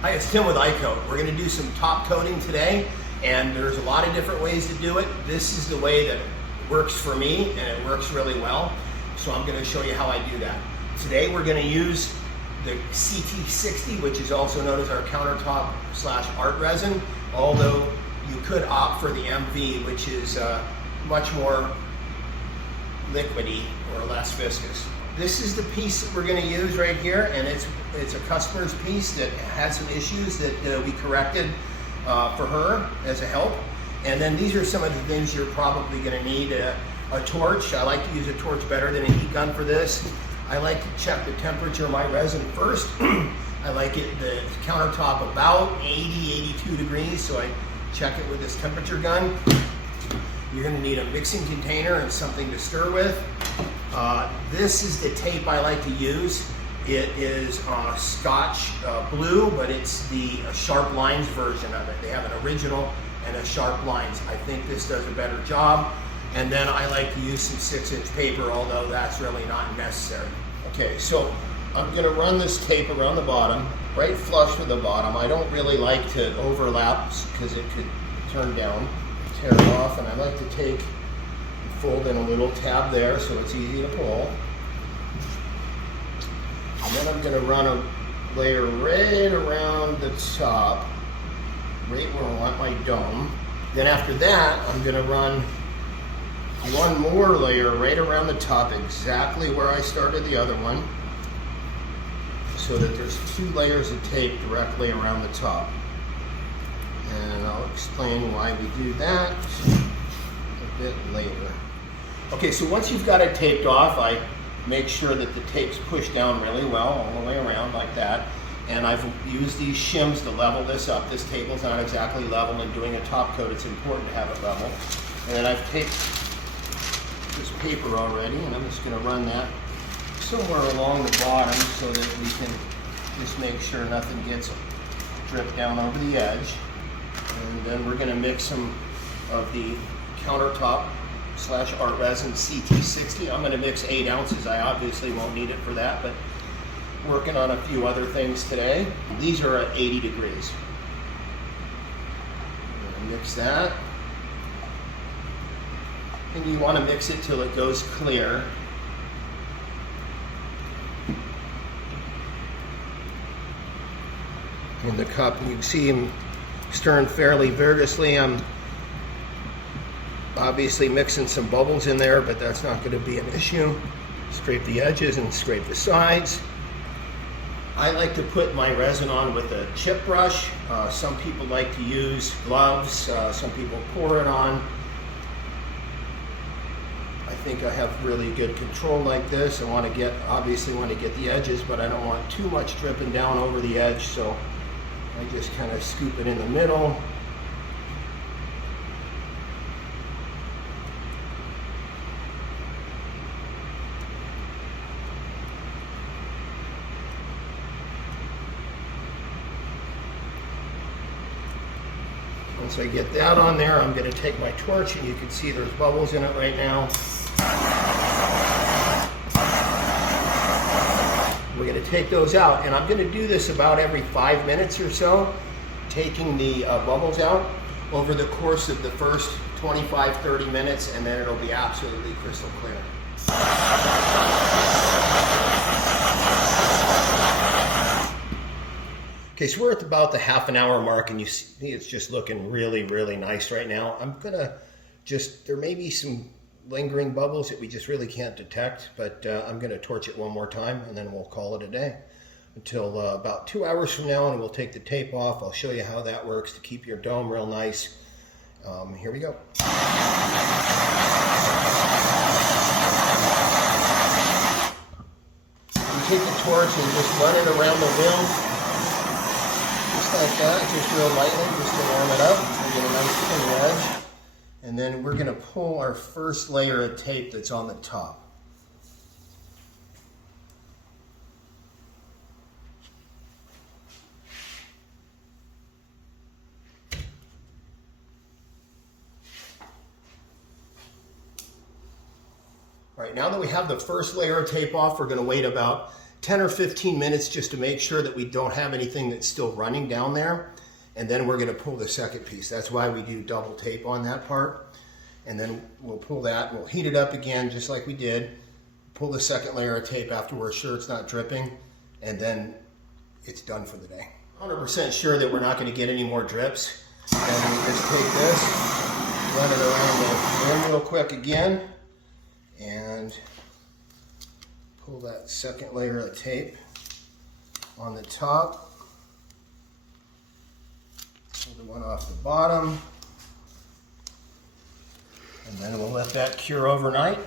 Hi, it's Tim with iCoat. We're going to do some top coating today, and there's a lot of different ways to do it. This is the way that works for me, and it works really well. So I'm going to show you how I do that. Today we're going to use the CT60, which is also known as our countertop / art resin, although you could opt for the MV, which is much more liquidy or less viscous. This is the piece that we're going to use right here, and it's a customer's piece that had some issues that we corrected for her as a help. And then these are some of the things you're probably going to need. A torch. I like to use a torch better than a heat gun for this. I like to check the temperature of my resin first. I like the countertop about 80, 82 degrees, so I check it with this temperature gun. You're going to need a mixing container and something to stir with. This is the tape I like to use. It is Scotch blue, but it's the sharp lines version of it. They have an original and a sharp lines. I think this does a better job. And then I like to use some 6-inch paper, although that's really not necessary. Okay, so I'm going to run this tape around the bottom, right flush with the bottom. I don't really like to overlap because it could turn down, tear it off, and I like to take and fold in a little tab there so it's easy to pull. And then I'm going to run a layer right around the top, right where I want my dome. Then after that, I'm going to run one more layer right around the top, exactly where I started the other one, so that there's 2 layers of tape directly around the top. And I'll explain why we do that a bit later. Okay, so once you've got it taped off, I make sure that the tape's pushed down really well all the way around like that. And I've used these shims to level this up. This table's not exactly level, and doing a top coat, it's important to have it level. And then I've taped this paper already, and I'm just going to run that somewhere along the bottom so that we can just make sure nothing gets dripped down over the edge. And then we're going to mix some of the countertop / art resin CT60. I'm going to mix 8 ounces. I obviously won't need it for that, but working on a few other things today. These are at 80 degrees. I'm going to mix that. And you want to mix it till it goes clear. In the cup, you can see him stirring fairly vigorously. I'm obviously mixing some bubbles in there, but that's not going to be an issue. Scrape the edges and scrape the sides. I like to put my resin on with a chip brush. Some people like to use gloves. Some people pour it on. I think I have really good control like this. Obviously want to get the edges, but I don't want too much dripping down over the edge, so I just kind of scoop it in the middle. Once I get that on there, I'm going to take my torch, and you can see there's bubbles in it right now. We're going to take those out, and I'm going to do this about every 5 minutes or so, taking the bubbles out over the course of the first 25-30 minutes, and then it'll be absolutely crystal clear. Okay, so we're at about the half an hour mark, and you see it's just looking really, really nice right now. I'm gonna there may be some lingering bubbles that we just really can't detect, but I'm gonna torch it one more time, and then we'll call it a day until about 2 hours from now, and we'll take the tape off. I'll show you how that works to keep your dome real nice. Here we go. You take the torch and just run it around the rim. Like that, just real lightly, just to warm it up and get a nice thin edge. And then we're going to pull our first layer of tape that's on the top. All right, now that we have the first layer of tape off, we're going to wait about 10 or 15 minutes just to make sure that we don't have anything that's still running down there. And then we're gonna pull the second piece. That's why we do double tape on that part. And then we'll pull that, we'll heat it up again just like we did. Pull the second layer of tape after we're sure it's not dripping, and then it's done for the day. 100% sure that we're not gonna get any more drips. And we just take this, run it around the rim real quick again, and pull that second layer of tape on the top. Pull the one off the bottom. And then we'll let that cure overnight.